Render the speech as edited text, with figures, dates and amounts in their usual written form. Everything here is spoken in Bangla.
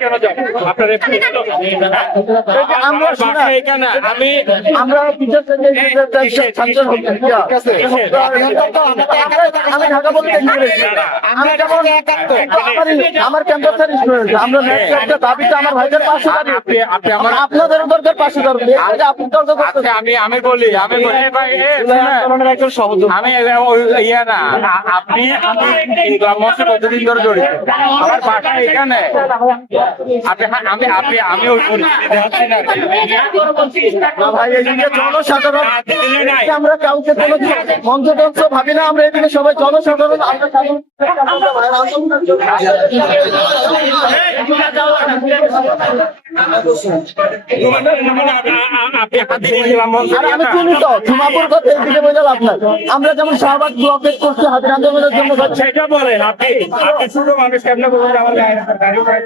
কেন যান আপনার আমরা আমি ঢাকা বলতে আমার ক্যাম্পাসের স্টুডেন্ট আমরা একটা দাবিতে আমার ভাইদের পাশে আপনাদের দরকার পাশে আমি বলি আমি ইয়ে না আপনি মঞ্চে কতদিন ধরে জড়িত আমার বাসা এখানে আমি ওই জনসাধারণ আমরা কাউকে কোনো মঞ্চ ভাবি না আমরা এদিকে সবাই জনসাধারণ আমি চিনি তো ধুমাপুর করতে এদিকে বোঝাল আপনার আমরা যেমন শাহবাগ ব্লকেট করছি হাতের আন্দোলনের জন্য সেটা বলেন আপনি ছোট মানুষ কেমন